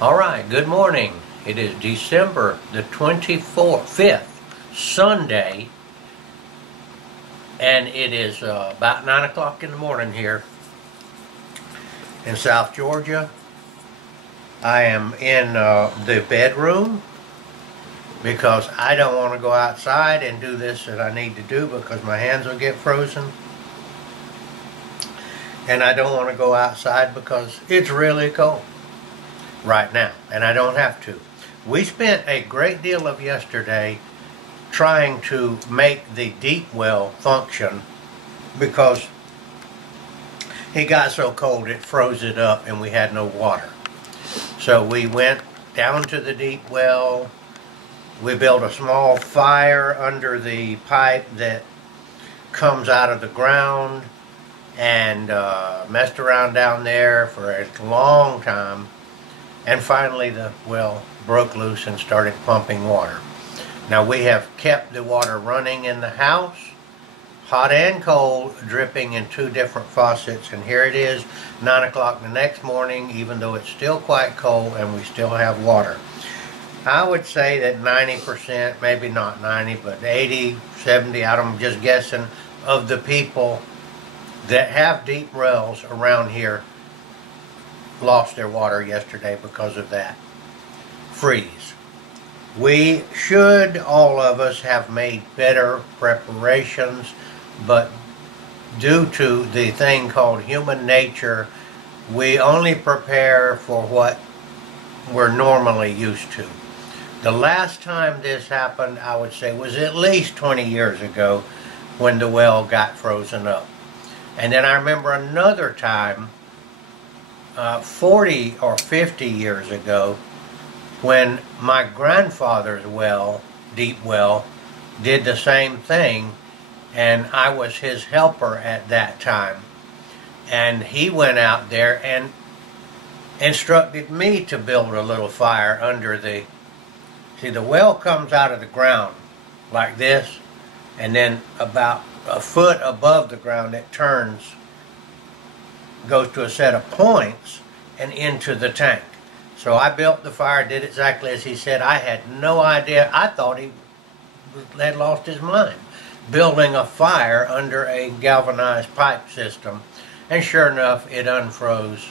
All right, good morning. It is December the 5th, Sunday, and it is about 9 o'clock in the morning here in South Georgia. I am in the bedroom because I don't want to go outside and do this that I need to do because my hands will get frozen. And I don't want to go outside because it's really cold right now, and I don't have to. We spent a great deal of yesterday trying to make the deep well function because it got so cold it froze it up and we had no water. So we went down to the deep well. We built a small fire under the pipe that comes out of the ground and messed around down there for a long time. And finally the well broke loose and started pumping water. Now we have kept the water running in the house, hot and cold, dripping in two different faucets. And here it is, 9 o'clock the next morning, even though it's still quite cold and we still have water. I would say that 90%, maybe not 90, but 80, 70, I'm just guessing, of the people that have deep wells around here lost their water yesterday because of that freeze. We should, all of us, have made better preparations, but due to the thing called human nature, we only prepare for what we're normally used to. The last time this happened, I would say, was at least 20 years ago when the well got frozen up. And then I remember another time 40 or 50 years ago when my grandfather's well, deep well, did the same thing, and I was his helper at that time. And he went out there and instructed me to build a little fire under the... See, the well comes out of the ground like this, and then about a foot above the ground it turns, goes to a set of points and into the tank. So I built the fire, did exactly as he said. I had no idea. I thought he had lost his mind building a fire under a galvanized pipe system. And sure enough, it unfroze.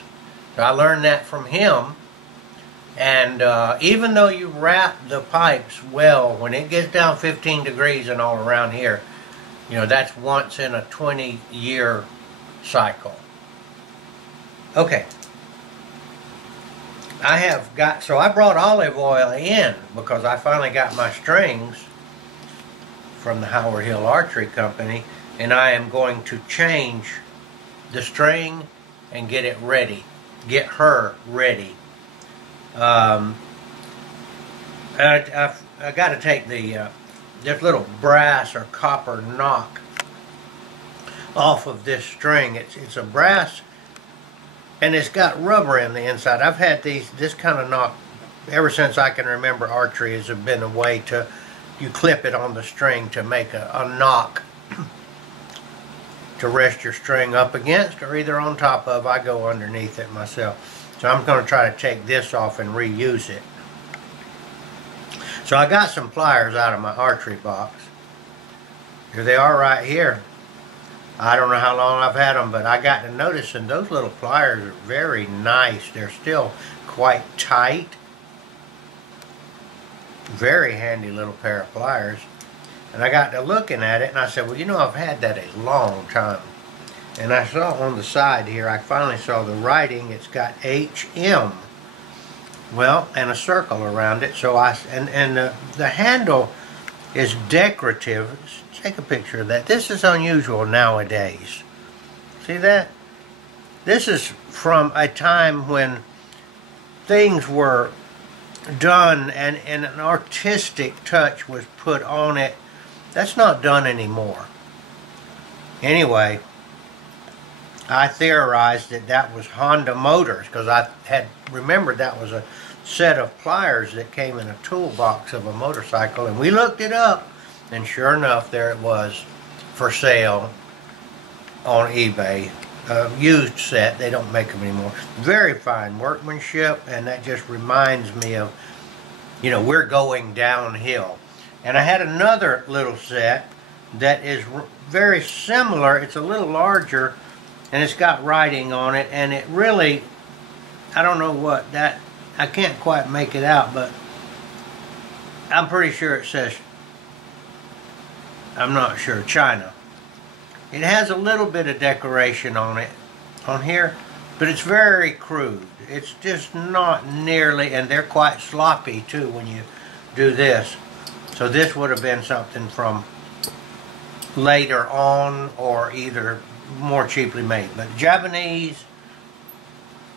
So I learned that from him. And even though you wrap the pipes well, when it gets down 15 degrees and all around here, you know, that's once in a 20-year cycle. Okay. I brought olive oil in because I finally got my strings from the Howard Hill Archery Company, and I am going to change the string and get it ready, get her ready. I got to take this little brass or copper knock off of this string. It's a brass, and it's got rubber in the inside. I've had this kind of knock ever since I can remember. Archery has been a way to, you clip it on the string to make a knock to rest your string up against, or either on top of. I go underneath it myself. So I'm going to try to take this off and reuse it. So I got some pliers out of my archery box. Here they are right here. I don't know how long I've had them, but I got to noticing those little pliers are very nice. They're still quite tight. Very handy little pair of pliers. And I got to looking at it and I said, well, you know, I've had that a long time. And I saw on the side here, I finally saw the writing. It's got HM. Well, and a circle around it. So the handle is decorative. Let's take a picture of that. This is unusual nowadays. See that? This is from a time when things were done and an artistic touch was put on it. That's not done anymore. Anyway, I theorized that that was Honda Motors because I had remembered that was a set of pliers that came in a toolbox of a motorcycle, and we looked it up, and sure enough, there it was for sale on eBay. used set. They don't make them anymore. Very fine workmanship, and that just reminds me of, you know, we're going downhill. And I had another little set that is very similar. It's a little larger, and it's got writing on it, and it really, I don't know what that, I can't quite make it out, but I'm pretty sure it says, I'm not sure, China. It has a little bit of decoration on it, on here, but it's very crude. It's just not nearly, and they're quite sloppy too when you do this. So this would have been something from later on, or either more cheaply made. But Japanese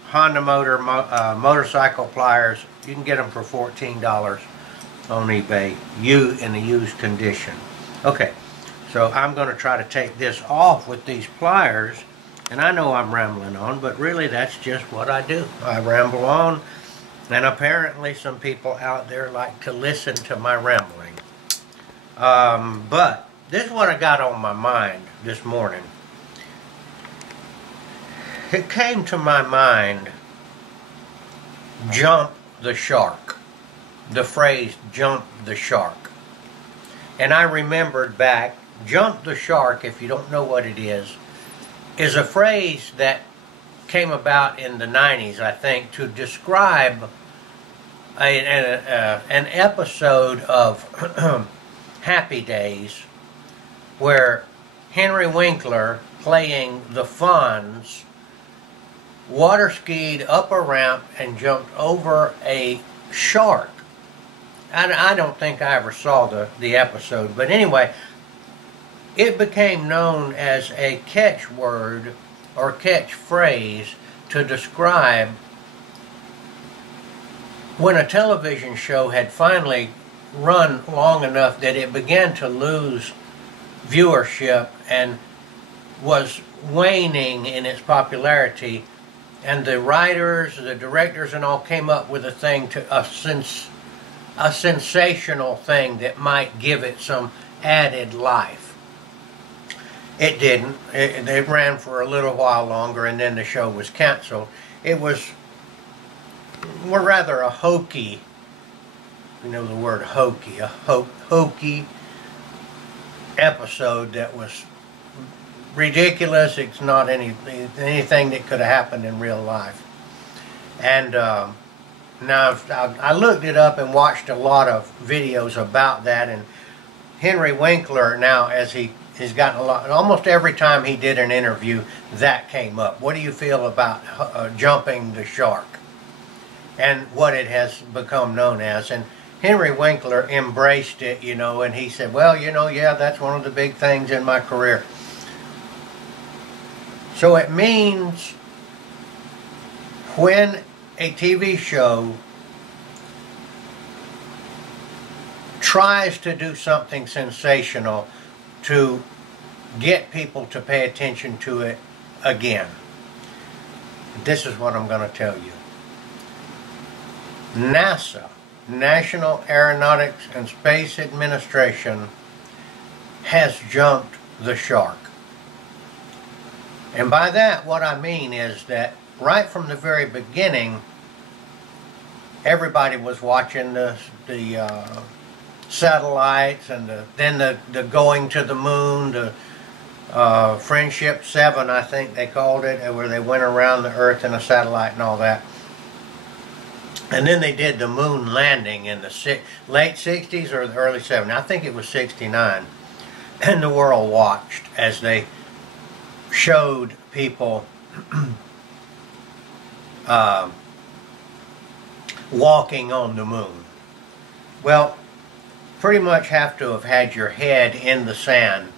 Honda motorcycle pliers, you can get them for $14 on eBay, in a used condition. Okay, so I'm going to try to take this off with these pliers, and I know I'm rambling on, but really that's just what I do. I ramble on, and apparently some people out there like to listen to my rambling. But this is what I got on my mind this morning. It came to my mind, jump the shark. The phrase, jump the shark. And I remembered back, jump the shark, if you don't know what it is a phrase that came about in the 90s, I think, to describe an episode of Happy Days where Henry Winkler, playing the Fonz, water skied up a ramp and jumped over a shark. I don't think I ever saw the episode, but anyway, it became known as a catchword or catchphrase to describe when a television show had finally run long enough that it began to lose viewership and was waning in its popularity, and the writers, the directors and all came up with a thing, a sensational thing that might give it some added life. It didn't. It ran for a little while longer, and then the show was canceled. It was rather a hokey, you know the word hokey, a hokey episode that was ridiculous. It's not anything that could have happened in real life. And now I looked it up and watched a lot of videos about that, and Henry Winkler, now as he's gotten a lot, almost every time he did an interview, that came up. What do you feel about jumping the shark and what it has become known as? And Henry Winkler embraced it, you know, and he said, well, you know, yeah, that's one of the big things in my career. So it means when a TV show tries to do something sensational to get people to pay attention to it again, this is what I'm going to tell you. NASA, National Aeronautics and Space Administration, has jumped the shark. And by that, what I mean is that right from the very beginning, everybody was watching the satellites, and then the going to the moon, the Friendship 7, I think they called it, where they went around the Earth in a satellite and all that. And then they did the moon landing in the late 60s or the early 70s. I think it was 69. And the world watched as they showed people walking on the moon. Well, pretty much have to have had your head in the sand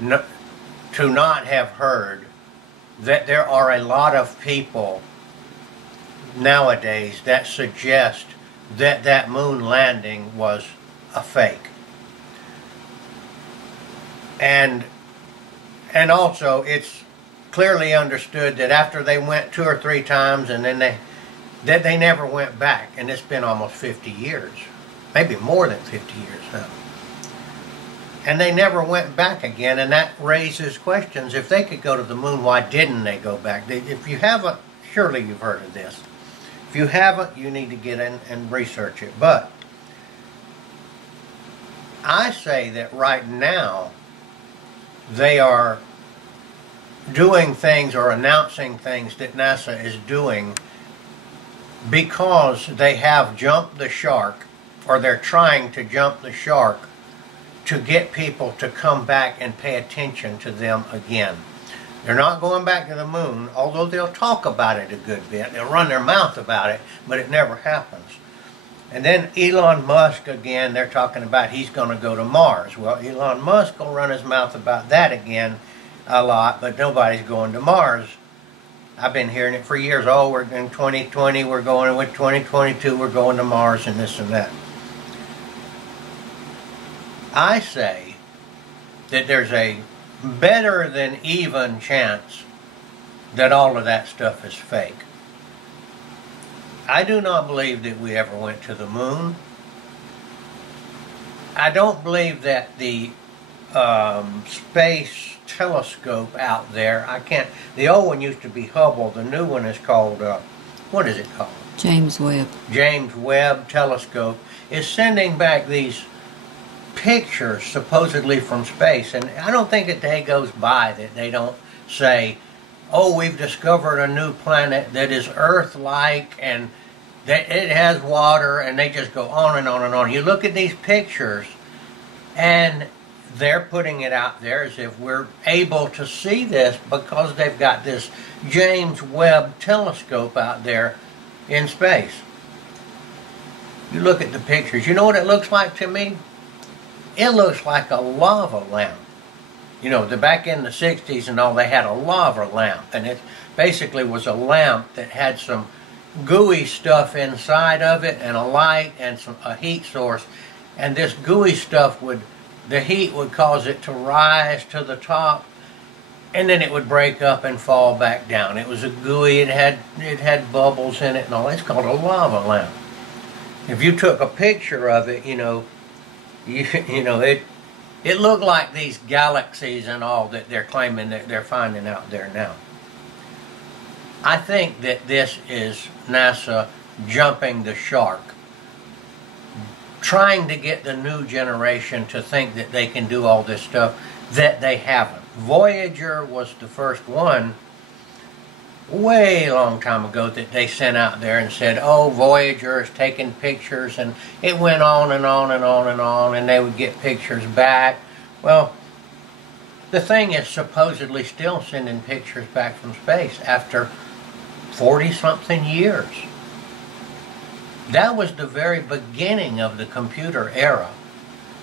to not have heard that there are a lot of people nowadays that suggest that that moon landing was a fake. And also it's clearly understood that after they went 2 or 3 times and then they never went back, and it's been almost 50 years, maybe more than 50 years now. And they never went back again, and that raises questions. If they could go to the moon, why didn't they go back? If you haven't, surely you've heard of this. If you haven't, you need to get in and research it. But I say that right now they are doing things or announcing things that NASA is doing because they have jumped the shark, or they're trying to jump the shark to get people to come back and pay attention to them again. They're not going back to the moon, although they'll talk about it a good bit. They'll run their mouth about it, but it never happens. And then Elon Musk, again, they're talking about he's going to go to Mars. Well, Elon Musk will run his mouth about that again a lot, but nobody's going to Mars. I've been hearing it for years. Oh, we're in 2020, we're going with 2022, we're going to Mars and this and that. I say that there's a better than even chance that all of that stuff is fake. I do not believe that we ever went to the moon. I don't believe that the space telescope out there, the old one used to be Hubble, the new one is called, what is it called? James Webb. James Webb Telescope is sending back these pictures supposedly from space, and I don't think a day goes by that they don't say, oh, we've discovered a new planet that is Earth-like and that it has water, and they just go on and on and on. You look at these pictures and they're putting it out there as if we're able to see this because they've got this James Webb telescope out there in space. You look at the pictures, you know what it looks like to me? It looks like a lava lamp. You know, back in the 60s and all, they had a lava lamp, and it basically was a lamp that had some gooey stuff inside of it and a light and a heat source, and this gooey stuff the heat would cause it to rise to the top, and then it would break up and fall back down. It was a gooey, it had bubbles in it and all. It's called a lava lamp. If you took a picture of it, you know, it looked like these galaxies and all that they're claiming that they're finding out there now. I think that this is NASA jumping the shark, trying to get the new generation to think that they can do all this stuff that they haven't. Voyager was the first one way long time ago that they sent out there and said, oh, Voyager is taking pictures, and it went on and on and on and on, and they would get pictures back. Well, the thing is supposedly still sending pictures back from space after 40-something years. That was the very beginning of the computer era.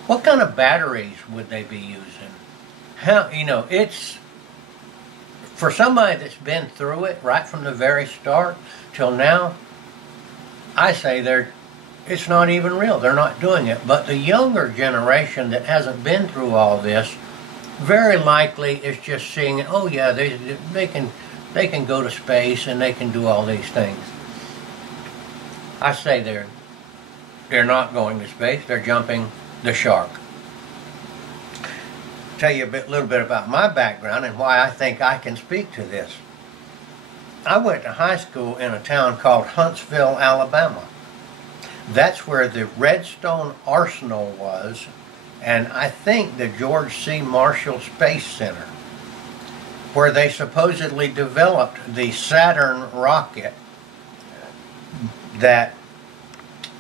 What kind of batteries would they be using? How, you know, it's, for somebody that's been through it right from the very start till now, I say it's not even real. They're not doing it. But the younger generation that hasn't been through all this, very likely is just seeing, oh yeah, they can go to space and they can do all these things. I say they're not going to space. They're jumping the shark. Tell you a little bit about my background and why I think I can speak to this. I went to high school in a town called Huntsville, Alabama. That's where the Redstone Arsenal was, and I think the George C. Marshall Space Center, where they supposedly developed the Saturn rocket that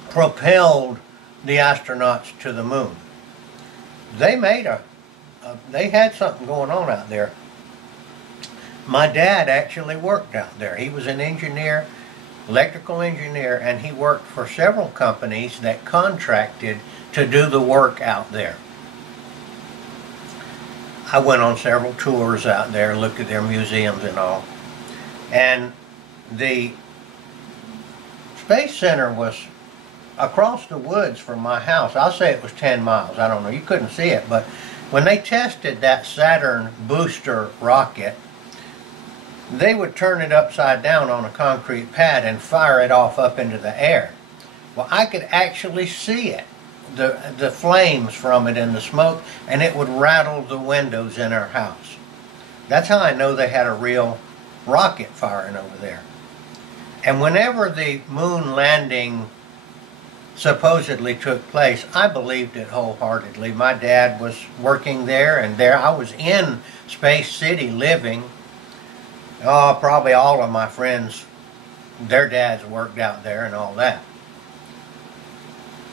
propelled the astronauts to the moon. They had something going on out there. My dad actually worked out there. He was an engineer, electrical engineer, and he worked for several companies that contracted to do the work out there. I went on several tours out there, looked at their museums and all. And the Space Center was across the woods from my house. I'll say it was 10 miles. I don't know. You couldn't see it, but when they tested that Saturn booster rocket, they would turn it upside down on a concrete pad and fire it off up into the air. Well, I could actually see it the flames from it and the smoke, and it would rattle the windows in our house. That's how I know they had a real rocket firing over there. And whenever the moon landing supposedly took place, I believed it wholeheartedly. My dad was working there, and there I was in Space City living. Oh, probably all of my friends, their dads worked out there and all that.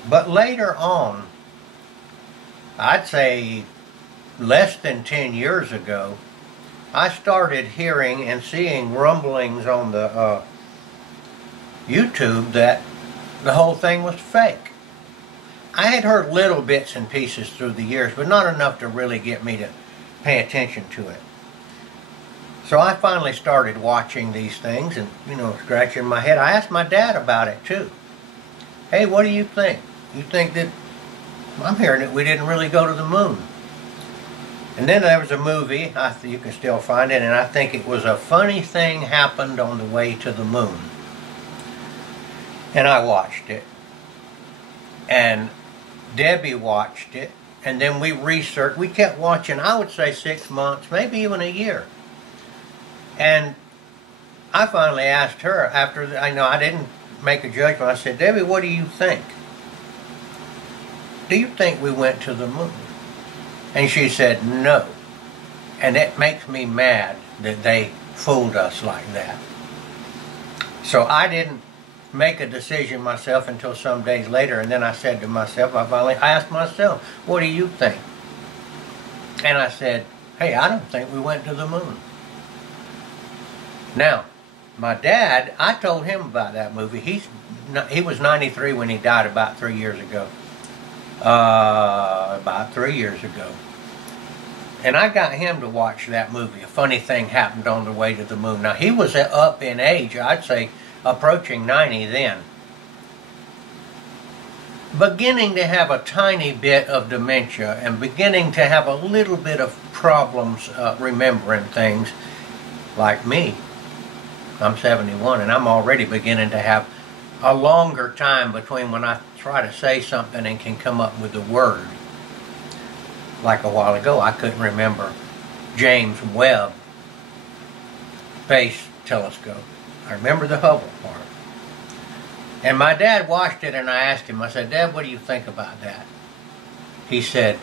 But later on, I'd say less than 10 years ago, I started hearing and seeing rumblings on the YouTube that the whole thing was fake. I had heard little bits and pieces through the years, but not enough to really get me to pay attention to it. So I finally started watching these things and, scratching my head. I asked my dad about it too. Hey, what do you think? You think that, I'm hearing that we didn't really go to the moon. And then there was a movie, you can still find it, and I think it was A Funny Thing Happened on the Way to the Moon. And I watched it. And Debbie watched it. And then we researched, we kept watching, I would say 6 months, maybe even a year. And I finally asked her, after, I didn't make a judgment, I said, Debbie, what do you think? Do you think we went to the moon? And she said, no. And it makes me mad that they fooled us like that. So I didn't make a decision myself until some days later, and then I said to myself, I finally asked myself, what do you think? And I said, hey, I don't think we went to the moon. Now, my dad, I told him about that movie. He was 93 when he died about 3 years ago. About 3 years ago. And I got him to watch that movie. A Funny Thing Happened on the Way to the Moon. Now, he was up in age, I'd say approaching 90 then. Beginning to have a tiny bit of dementia and beginning to have a little bit of problems remembering things, like me. I'm 71 and I'm already beginning to have a longer time between when I try to say something and can come up with the word. Like a while ago, I couldn't remember James Webb Space Telescope. I remember the Hubble part. And my dad watched it and I asked him, I said, Dad, what do you think about that? He said,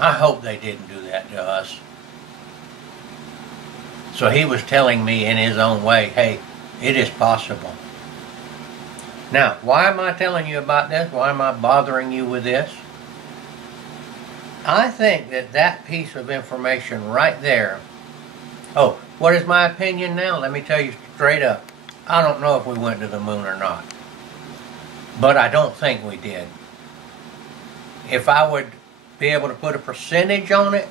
I hope they didn't do that to us. So he was telling me in his own way, hey, it is possible. Now, why am I telling you about this? Why am I bothering you with this? I think that piece of information right there. Oh, what is my opinion now? Let me tell you straight up. I don't know if we went to the moon or not. But I don't think we did. If I would be able to put a percentage on it,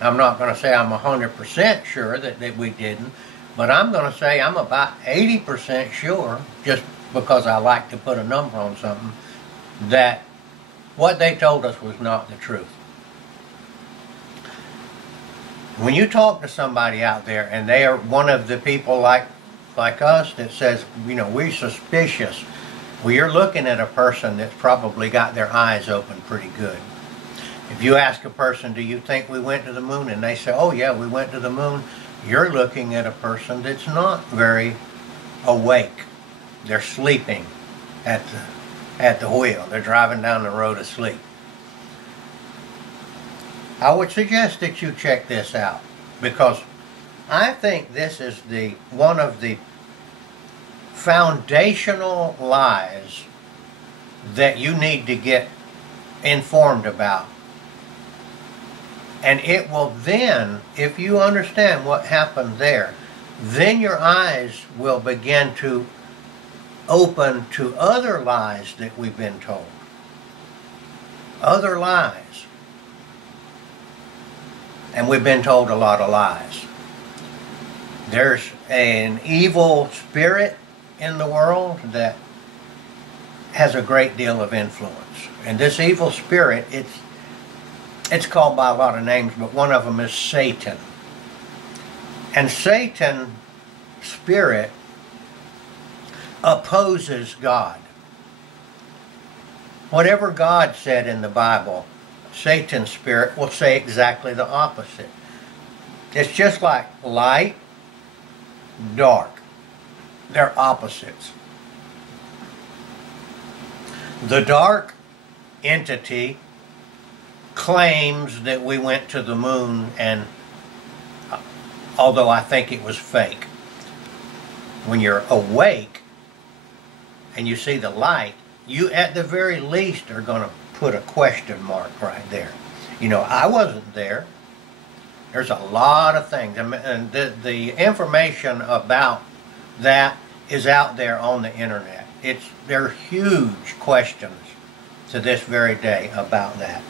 I'm not going to say I'm 100% sure that we didn't, but I'm going to say I'm about 80% sure, just because I like to put a number on something, that what they told us was not the truth. When you talk to somebody out there and they are one of the people like us that says, we're suspicious, well, you're looking at a person that's probably got their eyes open pretty good. If you ask a person, do you think we went to the moon? And they say, oh yeah, we went to the moon. You're looking at a person that's not very awake. They're sleeping at the wheel. They're driving down the road asleep. I would suggest that you check this out, because I think this is one of the foundational lies that you need to get informed about. And it will then, if you understand what happened there, then your eyes will begin to open to other lies that we've been told. Other lies. And we've been told a lot of lies. There's an evil spirit in the world that has a great deal of influence. And this evil spirit, it's called by a lot of names, but one of them is Satan. And Satan's spirit opposes God. Whatever God said in the Bible, Satan's spirit will say exactly the opposite. It's just like light, dark. They're opposites. The dark entity claims that we went to the moon, and although I think it was fake, when you're awake and you see the light, you at the very least are going to put a question mark right there. You know, I wasn't there. There's a lot of things, and the information about that is out there on the internet. There are huge questions to this very day about that.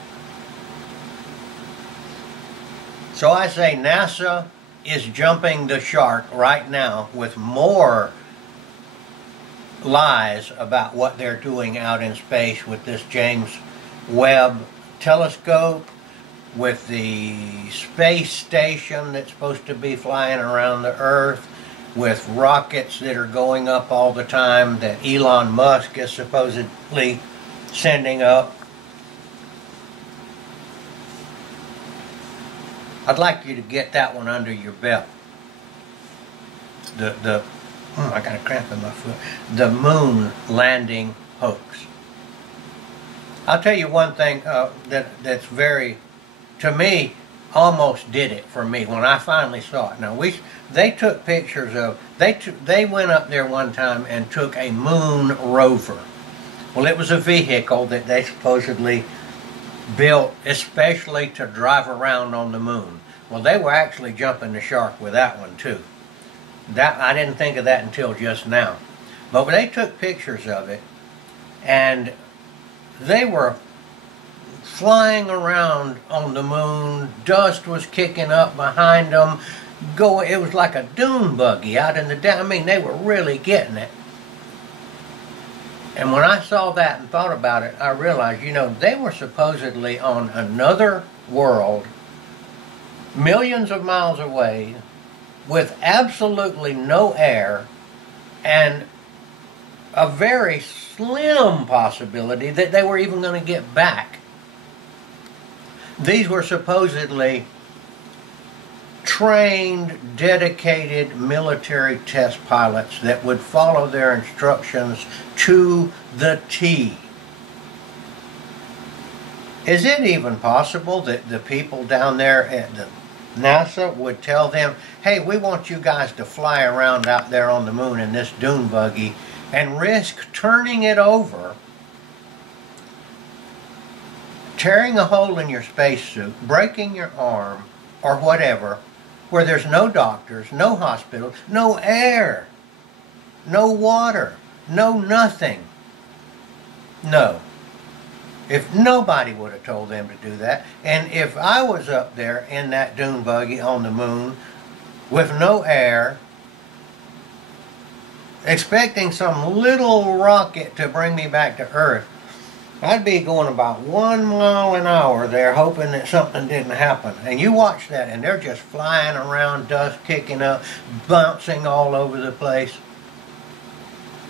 So I say NASA is jumping the shark right now with more lies about what they're doing out in space with this James Webb telescope, with the space station that's supposed to be flying around the Earth, with rockets that are going up all the time that Elon Musk is supposedly sending up. I'd like you to get that one under your belt. I got a cramp in my foot. The moon landing hoax. I'll tell you one thing that's very, to me, almost did it for me when I finally saw it. Now they took pictures of, they went up there one time and took a moon rover. Well, it was a vehicle that they supposedly built especially to drive around on the moon. Well, they were actually jumping the shark with that one too. I didn't think of that until just now. But they took pictures of it, and they were flying around on the moon. Dust was kicking up behind them. It was like a dune buggy out in the day. I mean, they were really getting it. And when I saw that and thought about it, I realized, you know, they were supposedly on another world, millions of miles away, with absolutely no air, and a very slim possibility that they were even going to get back. These were supposedly trained, dedicated military test pilots that would follow their instructions to the T. Is it even possible that the people down there at the NASA would tell them, hey, we want you guys to fly around out there on the moon in this dune buggy and risk turning it over, tearing a hole in your spacesuit, breaking your arm, or whatever, where there's no doctors, no hospitals, no air, no water, no nothing? No. If nobody would have told them to do that, and if I was up there in that dune buggy on the moon with no air, expecting some little rocket to bring me back to Earth, I'd be going about 1 mile an hour there hoping that something didn't happen. And you watch that and they're just flying around, dust kicking up, bouncing all over the place.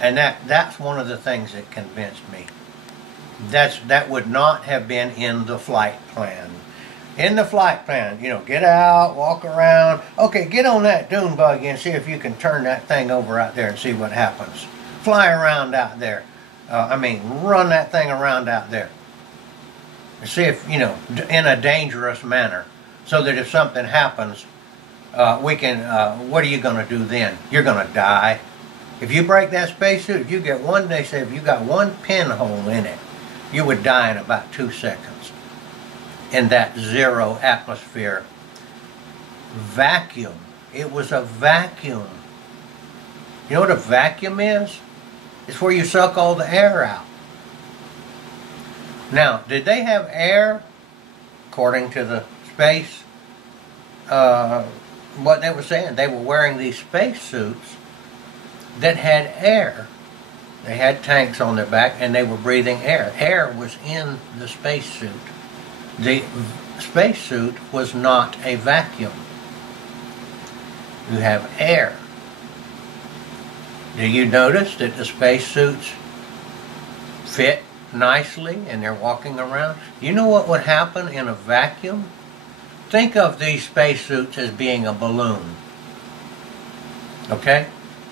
And that's one of the things that convinced me. That would not have been in the flight plan. In the flight plan, you know, get out, walk around. Okay, get on that dune buggy and see if you can turn that thing over out there and see what happens. Fly around out there. Run that thing around out there. And see if, you know, in a dangerous manner. So that if something happens, what are you going to do then? You're going to die. If you break that spacesuit, if you get one, they say if you got one pinhole in it, you would die in about 2 seconds in that zero atmosphere vacuum. It was a vacuum. You know what a vacuum is? It's where you suck all the air out. Now, did they have air? According to the space, what they were saying, they were wearing these space suits that had air. They had tanks on their back and they were breathing air. Air was in the spacesuit. The spacesuit was not a vacuum. You have air. Do you notice that the spacesuits fit nicely and they're walking around. You know what would happen in a vacuum? Think of these spacesuits as being a balloon. Okay?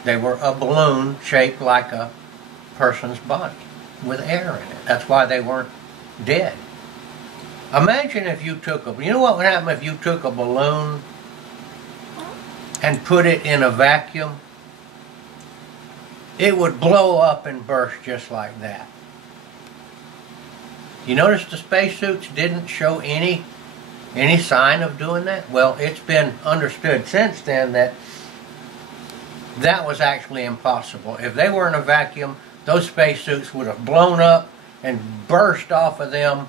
They were a balloon shaped like a person's body with air in it. That's why they weren't dead. Imagine if you took you know what would happen if you took a balloon and put it in a vacuum? It would blow up and burst just like that. You notice the spacesuits didn't show any sign of doing that? Well, it's been understood since then that that was actually impossible. If they were in a vacuum, those spacesuits would have blown up and burst off of them.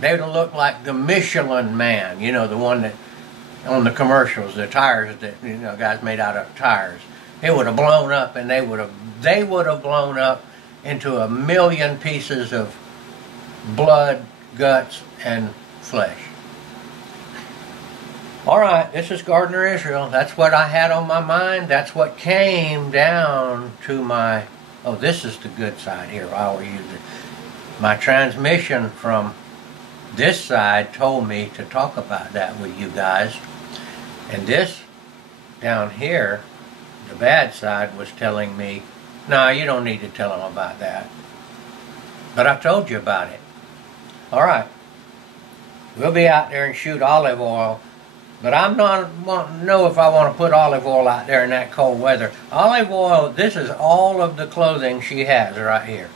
They would have looked like the Michelin Man, you know, the one that on the commercials, the tires that, you know, guys made out of tires. It would have blown up, and they would have blown up into a million pieces of blood, guts, and flesh. All right, this is Gardner Israel. That's what I had on my mind. That's what came down to my, oh, this is the good side here. I will use it. My transmission from this side told me to talk about that with you guys. And this down here, the bad side, was telling me, no, you don't need to tell them about that. But I told you about it. All right. We'll be out there and shoot olive oil. But I'm not wanting to know if I want to put olive oil out there in that cold weather. Olive oil, this is all of the clothing she has right here.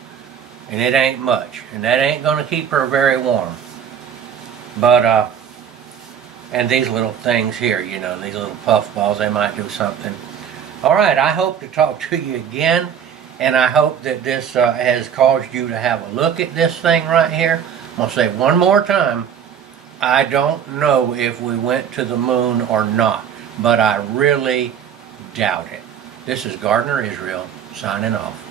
And it ain't much. And that ain't going to keep her very warm. But, and these little things here, you know, these little puff balls, they might do something. All right, I hope to talk to you again. And I hope that this has caused you to have a look at this thing right here. I'm going to say one more time. I don't know if we went to the moon or not, but I really doubt it. This is Gardner Israel signing off.